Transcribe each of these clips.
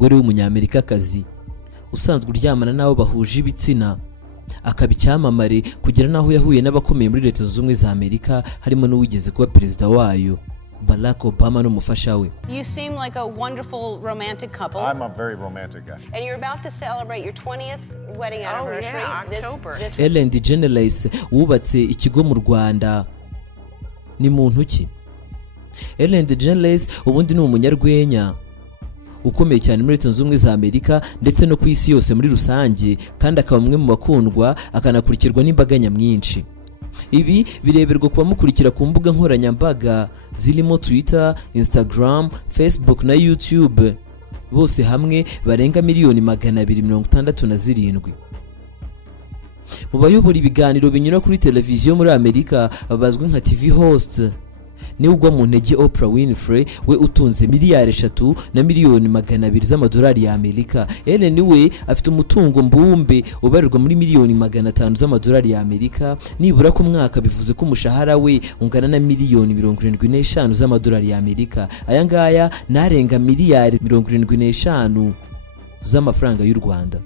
umugore w'umunyamerikakazi usanzwe uryamana n'abo bahuje ibitsina, akaba icyamamare kugera n'aho yahuye n'abakomeye muri Leta Zunze Ubumwe za Amerika harimo n'uwigeze kuba perezida wayo Barack Obama n'umufasha we. You seem like a wonderful romantic couple. I'm a very romantic guy. And you're about to celebrate your 20th wedding anniversary. Oh, yeah, October. Ellen DeGeneres wubatse ikigo mu Rwanda ni muntu ki? Ellen DeGeneres ubundi ni umunyarwenya ukomeye cyane muri Leta Zunze Ubumwe za Amerika ndetse no ku isi yose muri rusange, kandi akaba umwe mu bakundwa akanakurikirwa n'imbaga nyamwinshi. Ibi bireberwa kuba mukurikira ku mbuga nkoranyambaga zirimo Twitter, Instagram, Facebook na YouTube, bose hamwe barenga miliyoni 267. Mu bayobora ibiganiro binyura kuri televiziyo muri Amerika babazwe nka TV host niwe ugwa mu ntege Oprah Winfrey, we utunze miliyari 3 na miliyoni 200 z'amadolari ya Amerika. Ellen we afite umutungo mbumbe ubarirwa muri miliyoni 500 z'amadolari ya Amerika, nibura ku mwaka bivuze ko umushahara we ungana na miliyoni 75 z'amadolari ya Amerika. Aya ngaya narenga miliyari 75 z'amafaranga y'u Rwanda.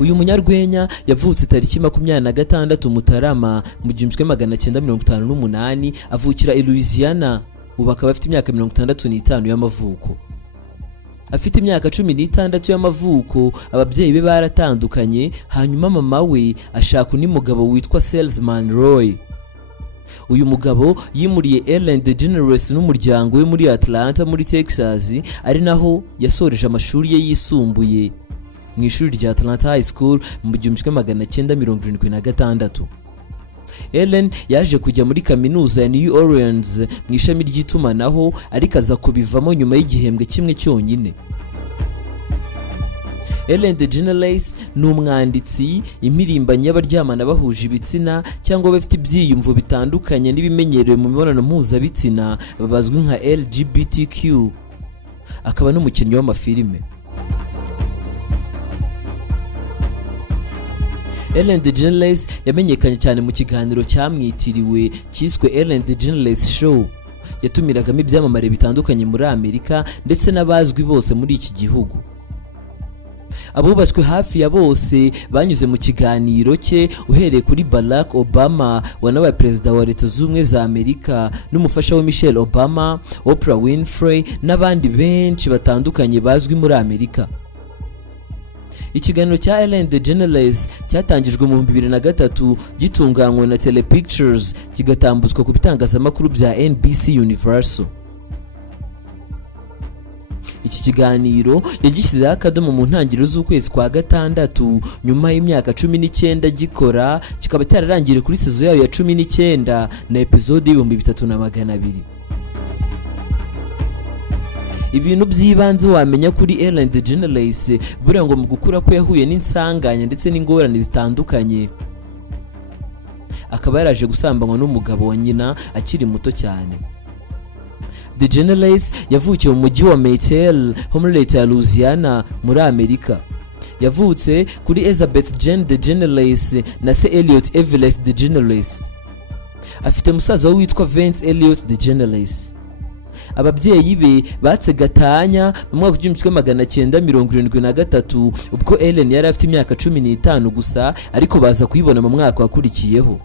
Uyu munyarwenya yavutse tariki 26 Mutarama mu 1958 avukira i Louisiana, ubu akaba afite imyaka 65 y'amavuko. Afite imyaka 16 y'amavuko ababyeyi be baratandukanye, hanyuma mama we ashaka undi mugabo witwa Salesman Roy. Uyu mugabo yimuriye Ellen DeGeneres n'umuryango we muri Atlanta muri Texas, ari naho yasoreje amashuri ye yisumbuye mu ishuri rya Atlanta High School mu 1976. Ellen yaje kujya muri kaminuza ya New Orleans mu ishami ry'itumanaho, ariko aza kubivamo nyuma y'igihembwe kimwe cyonyine. Ellen DeGeneres ni umwanditsi, impirimbanyi y'abaryamana bahuje ibitsina cyangwa bafite ibyiyumvo bitandukanye n'ibimenyerewe mu mibonano mpuzabitsina babazwi nka LGBTQ, akaba n'umukinnyi w'amafilime. Ellen DeGeneres yamenyekanye cyane mu kiganiro cyamwitiriwe cyiswe Ellen DeGeneres Show, yatumiragamo ibyamamare bitandukanye muri Amerika ndetse n'abazwi bose muri iki gihugu. Abubaswe hafi ya bose banyuze mu kiganiro cye, uhereye kuri Barack Obama wanabaye perezida wa Leta Zunze Ubumwe za Amerika n'umufasha we Michelle Obama, Oprah Winfrey n'abandi benshi batandukanye bazwi muri Amerika. Ikiganiro cya Ellen DeGeneres cyatangijwe mu 2003 gitunganywa na Telepictures kigatambuzwa ku bitangazamakuru bya NBC Universal. Iki kiganiro yagishyizeho akadomo mu ntangiriro z'ukwezi kwa gatandatu nyuma y'imyaka 19 gikora, kikaba cyararangiriye kuri sezo yayo ya 19 na episode 3200. Ibintu by'ibanze wamenya kuri Ellen DeGeneres buriya ngo mu gukura ko yahuye n'insanganya ndetse n'ingorane zitandukanye, akaba yaraje gusambanywa n'umugabo wa nyina akiri muto cyane. DeGeneres yavukiye mu mujyi wa Myrtle ho muri Leta ya Louisiana muri Amerika. Yavutse kuri Elizabeth Jane DeGeneres na se Elliot Everett DeGeneres. Afite musaza we witwa Vince Elliot DeGeneres. Ababyeyi be batse gatanya mu mwaka w'1973 ubwo Ellen yari afite imyaka 15 gusa, ariko baza kuyibona mu mwaka wakurikiyeho.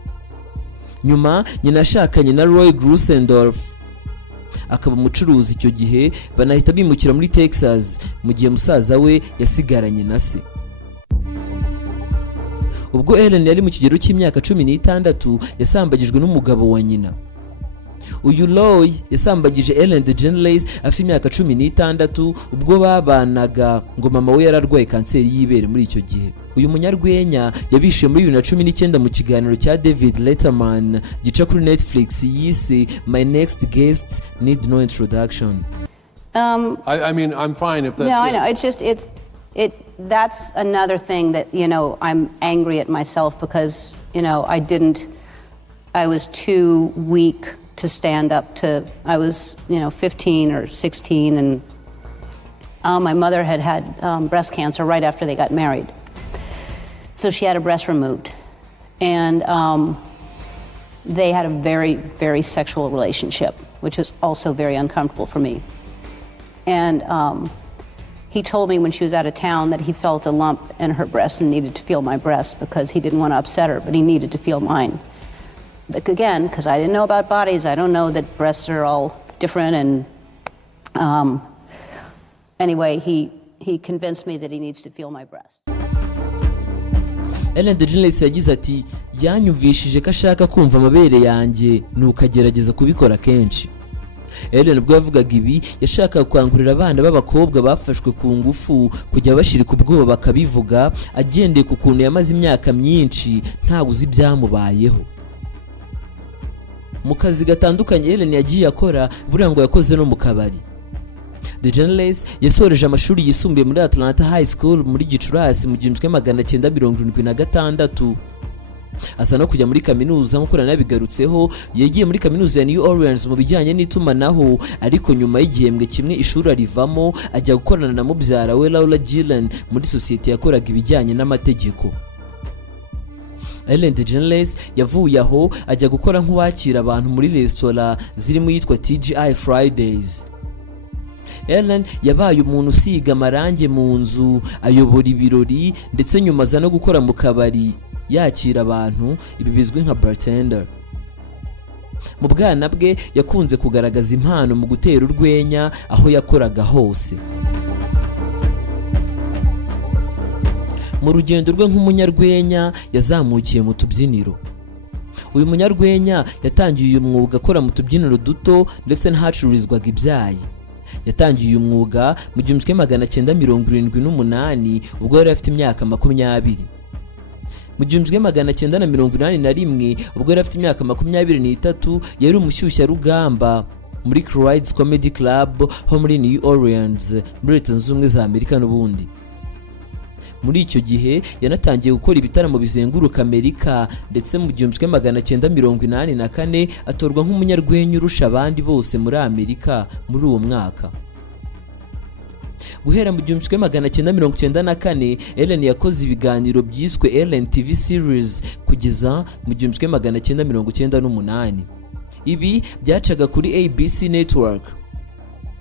Nyuma nyina ashakanye na Roy Grusendorf, akaba umucuruzi icyo gihe, banahita bimukira muri Texas mu gihe musaza we yasigaranye na se. Ubwo Ellen yari mu kigero cy'imyaka 16 yasambagijwe n'umugabo wa nyina. Uyu Roy yasambagije Ellen DeGeneres afite imyaka 16 ubwo babanaga ngo mama we yararwaye kanseri y'ibere muri icyo gihe. Uyu munyarwenya yabishiye muri 2019 mu kiganiro cya David Letterman gica kuri Netflix yise My Next Guest Need No Introduction. I mean, I'm fine if that's No, I know. It's just, that's another thing that, I'm angry at myself because, I was too weak to stand up to, I was, 15 or 16, and my mother had breast cancer right after they got married. So she had her breast removed. And they had a very, very sexual relationship, which was also very uncomfortable for me. And he told me when she was out of town that he felt a lump in her breast and needed to feel my breast because he didn't want to upset her, but he needed to feel mine. But again, because I didn't know about bodies, I don't know that breasts are all different. And anyway, he convinced me that he needs to feel my breast. Ellen DeGeneres yagize ati yanyumvishije ko ashaka kumva amabere yanjye nuko agerageza kubikora kenshi. Ellen ubwo yavugaga ibi yashakaga kwangurira abana b'abakobwa bafashwe ku ngufu kujya bashirika ubwoba bakabivuga agendeye ku kuntu yamaze imyaka myinshi ntawe uzi ibyamubayeho. Mu kazi gatandukanye Ellen yagiye akora buriya ngo yakoze no mu kabari. DeGeneres yasoreje amashuri yisumbuye muri Atlanta High School muri Gicurasi mu 1976. Asa no kujya muri kaminuza nk'uko nabigarutseho, yagiye muri kaminuza ya New Orleans mu bijyanye n'itumanaho, ariko nyuma y'igihembwe kimwe ishuri arivamo ajya gukorana na mubyara we Laura Gillen muri sosiyete yakoraga ibijyanye n'amategeko. Ellen DeGeneres yavuye aho ajya gukora nk'uwakira abantu muri restaurant zirimo yitwa TGI Fridays. Ellen yabaye umuntu usiga amarange mu nzu, ayobora ibirori, ndetse nyuma aza no gukora mu kabari yakira abantu, ibi bizwi nka bartender. Mu bwana bwe yakunze kugaragaza impano mu gutera urwenya aho yakoraga hose. Mu rugendo rwe nk'umunyarwenya yazamukiye mu tubyiniro. Uyu munyarwenya yatangiye uyu mwuga akora mu tubyiniro duto ndetse n'ahacururizwaga ibyayi. Yatangiye uyu mwuga mu 1978 ubwo yari afite imyaka 20. Mu 1981 ubwo yari afite imyaka 23 yari umushyushya rugamba muri Croyd's Comedy Club ho muri New Orleans muri Leta Zunze Ubumwe za Amerika n'ubundi. Muri icyo gihe yanatangiye gukora ibitaramo bizenguruka Amerika, ndetse mu 1984 atorwa nk'umunyarwenya urusha abandi bose muri Amerika muri uwo mwaka. Guhera mu 1994 Ellen yakoze ibiganiro byiswe Ellen TV series kugeza mu 1998. Ibi byacaga kuri ABC Network.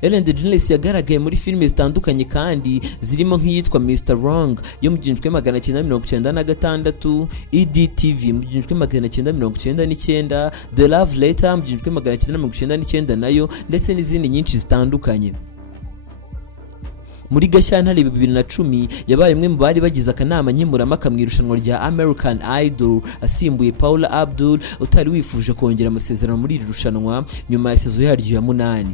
Ellen DeGeneres yagaragaye muri filime zitandukanye kandi zirimo nk'iyitwa Mr. Wrong yo mu 1996, EDTV mu 1999, The Love Letter mu 1999 nayo, ndetse n'izindi nyinshi zitandukanye. Muri Gashyantare 2010 yabaye umwe mu bari bagize akanama nkemurampaka mu irushanwa rya American Idol, asimbuye Paula Abdul utari wifuje kongera amasezerano muri iri rushanwa nyuma ya sezo yaryo ya 8.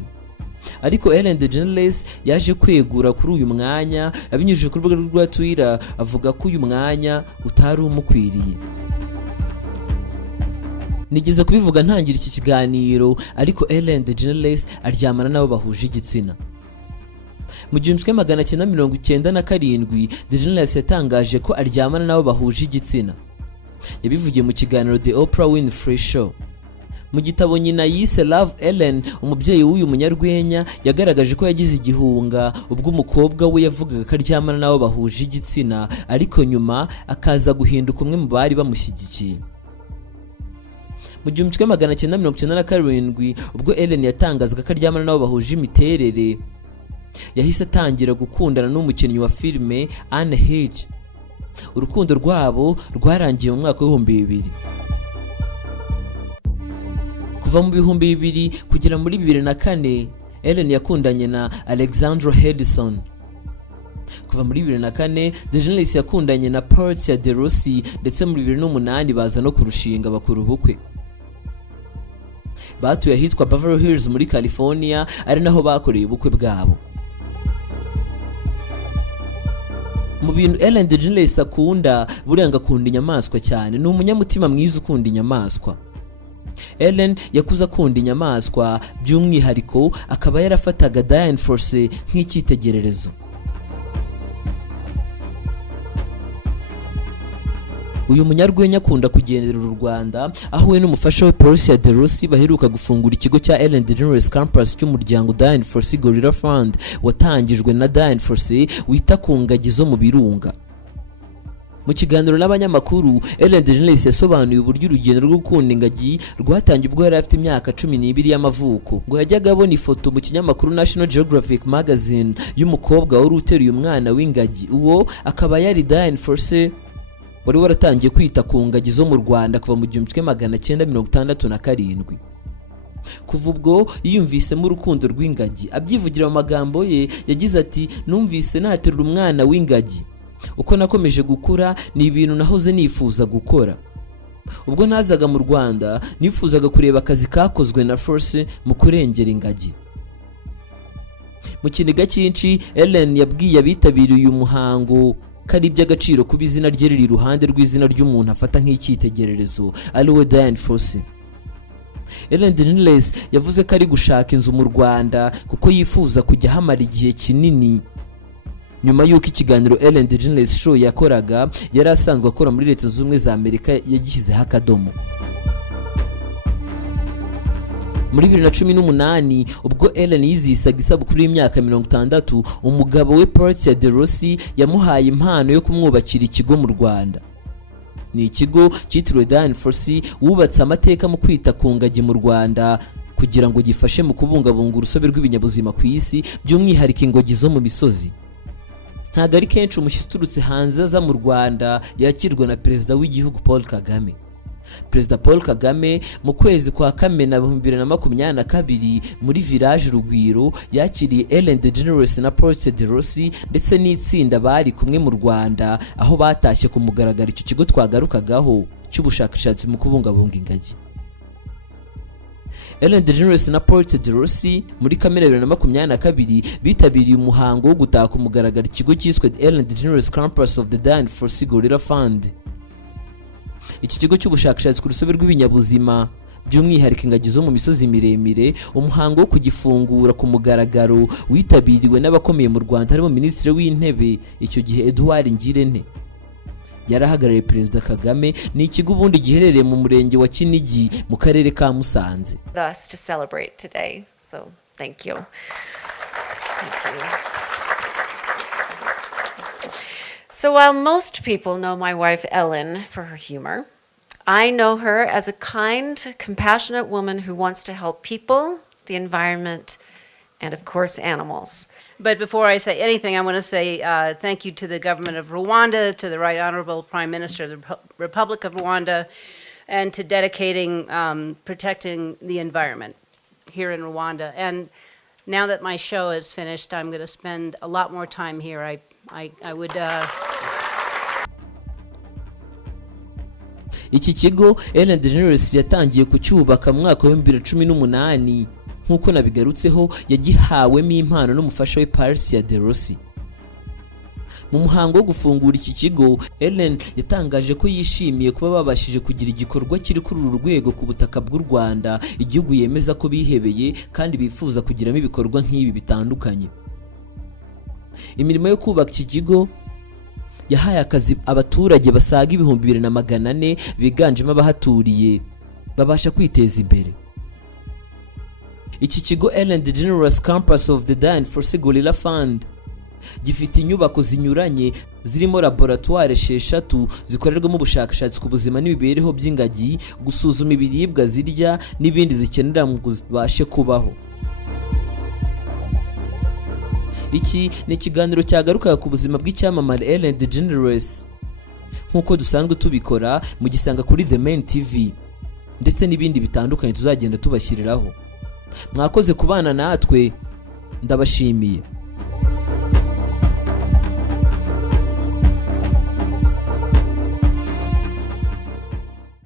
Ariko Ellen DeGeneres yaje kwegura kuri uyu mwanya abinyujije ku rubuga rwa Twitter avuga ko uyu mwanya utari umukwiriye. Nigeze kubivuga ntangira iki kiganiro, ariko Ellen DeGeneres aryamana nabo bahuje igitsina. Mu 1997 DeGeneres yatangaje ko aryamana nabo bahuje igitsina. Yabivugiye mu kiganiro The Oprah Winfrey Show. Mu gitabo nyina yise Love Ellen, umubyeyi w'uyu munyarwenya yagaragaje ko yagize igihunga ubwo umukobwa we yavugaga ko aryamana nabo bahuje igitsina, ariko nyuma akaza guhinduka umwe mu bari bamushyigikiye. Mu 1997 ubwo Ellen yatangazaga ko aryamana nabo bahuje imiterere, yahise atangira gukundana n'umukinnyi wa filime Anne Hedge. Urukundo rwabo rwarangiye mu mwaka wa 2000. Kuva mu 2000 kugera muri 2004 Ellen yakundanye na Alexandra Hedison. Kuva muri 2004 DeGeneres yakundanye na Portia de Rossi, ndetse muri 2008 baza no kurushinga bakora ubukwe. Batuye ahitwa Beverly Hills muri California, ari naho bakoreye ubukwe bwabo. Mu bintu Ellen DeGeneres akunda, buranga akunda inyamaswa cyane, ni umunyamutima mwiza ukunda inyamaswa. Ellen yakuze akunda inyamaswa, by'umwihariko akaba yarafataga Diane Fossey nk'icyitegererezo. Uyu munyarwenya akunda kugendera u Rwanda, aho we n'umufasha we Portia de Rossi baheruka gufungura ikigo cya Ellen DeGeneres Campus cy'umuryango Diane Fossey Gorilla Fund watangijwe na Diane Fossey wita ku ngagi zo mu birunga. Mu kiganiro n'abanyamakuru, Ellen DeGeneres yasobanuye uburyo urugendo rwo gukunda ingagi rwatangiye ubwo yari afite imyaka 12 y'amavuko. Ngo yajyaga abona ifoto mu kinyamakuru National Geographic magazine y'umukobwa wari uteruye umwana w'ingagi. Uwo akaba yari Diane Fossey, wari waratangiye kwita ku ngagi zo mu Rwanda kuva mu 1967. Kuva ubwo yiyumvisemo urukundo rw'ingagi. Abyivugira mu magambo ye yagize ati, numvise naterura umwana w'ingagi. Uko nakomeje gukura ni ibintu nahoze nifuza gukora. Ubwo nazaga mu Rwanda nifuzaga kureba akazi kakozwe na Fossey mu kurengera ingagi. Mu kiniga cyinshi, Ellen yabwiye abitabiriye uyu muhango kari iby'agaciro kuba izina rye riri iruhande rw'izina ry'umuntu afata nk'icyitegererezo, ariwe Diane Fossey. Ellen DeGeneres yavuze ko ari gushaka inzu mu Rwanda kuko yifuza kujya hamara igihe kinini. Nyuma y'uko ikiganiro Ellen DeGeneres show yakoraga, yari asanzwe akora muri Leta Zunze Ubumwe za Amerika, yagishyizeho akadomo. Muri 2018 ubwo Ellen yizisaga isabukuru y'imyaka 60, umugabo we Portia de Rossi yamuhaye impano yo kumwubakira ikigo mu Rwanda. Ni ikigo cyitiriwe Diane Fossey wubatse amateka mu kwita ku ngagi mu Rwanda kugira ngo gifashe mu kubungabunga urusobe rw'ibinyabuzima ku isi, by'umwihariko ingagi zo mu misozi. Ntabwo ari kenshi umushyitsi uturutse hanze aza mu Rwanda yakirwa na Perezida w'igihugu Paul Kagame. Perezida Paul Kagame mu kwezi kwa Kamena 2022 muri Village Rugwiro yakiriye Ellen DeGeneres na Portia de Rossi ndetse n'itsinda bari kumwe mu Rwanda, aho batashye ku mugaragaro icyo kigo twagarukagaho cy'ubushakashatsi mu kubungabunga ingagi. Ellen DeGeneres na Portia de Rossi muri Kamena 2022 bitabiriye umuhango wo gutaha ku mugaragaro ikigo cyiswe Ellen DeGeneres Campus of the Diane Fossey Gorilla Fund. Iki kigo cy'ubushakashatsi ku rusobe rw'ibinyabuzima, by'umwihariko ingagi zo mu misozi miremire. Umuhango wo kugifungura ku mugaragaro witabiriwe n'abakomeye mu Rwanda, harimo Minisitiri w'Intebe icyo gihe Edouard Ngirente, yarahagarariye Perezida Kagame. Ni ikigo ubundi giherereye mu murenge wa Kinigi mu karere ka Musanze. Thus to celebrate today. So thank you. So while most people know my wife Ellen for her humor, I know her as a kind, compassionate woman who wants to help people, the environment, and of course animals. But before I say anything, I want to say thank you to the government of Rwanda, to the Right Honorable Prime Minister of the Republic of Rwanda, and to dedicating protecting the environment here in Rwanda. And now that my show is finished, I'm going to spend a lot more time here. I would... Iki kigo Ellen DeGeneres yatangiye kucyubaka mu mwaka wa 2018. Nk'uko nabigarutseho, yagihawemo impano n'umufasha we Portia de Rossi. Mu muhango wo gufungura iki kigo, Ellen yatangaje ko yishimiye kuba babashije kugira igikorwa kiri kuri uru rwego ku butaka bw'u Rwanda, igihugu yemeza ko bihebeye kandi bifuza kugiramo ibikorwa nk'ibi bitandukanye. Imirimo yo kubaka iki kigo yahaye akazi abaturage basaga 2400 biganjemo abahaturiye, babasha kwiteza imbere. Iki kigo Ellen DeGeneres Campus of the Diane Fossey Gorilla Fund gifite inyubako zinyuranye zirimo laboratoire 6 zikorerwamo ubushakashatsi ku buzima n'imibereho by'ingagi, gusuzuma ibiribwa zirya n'ibindi zikenera mu kubashe kubaho. Iki ni ikiganiro cyagarukaga ku buzima bw'icyamamare Ellen DeGeneres nk'uko dusanzwe tubikora, mu gisanga kuri The Main TV ndetse n'ibindi bitandukanye tuzagenda tubashyiriraho. Mwakoze kubana natwe, ndabashimiye.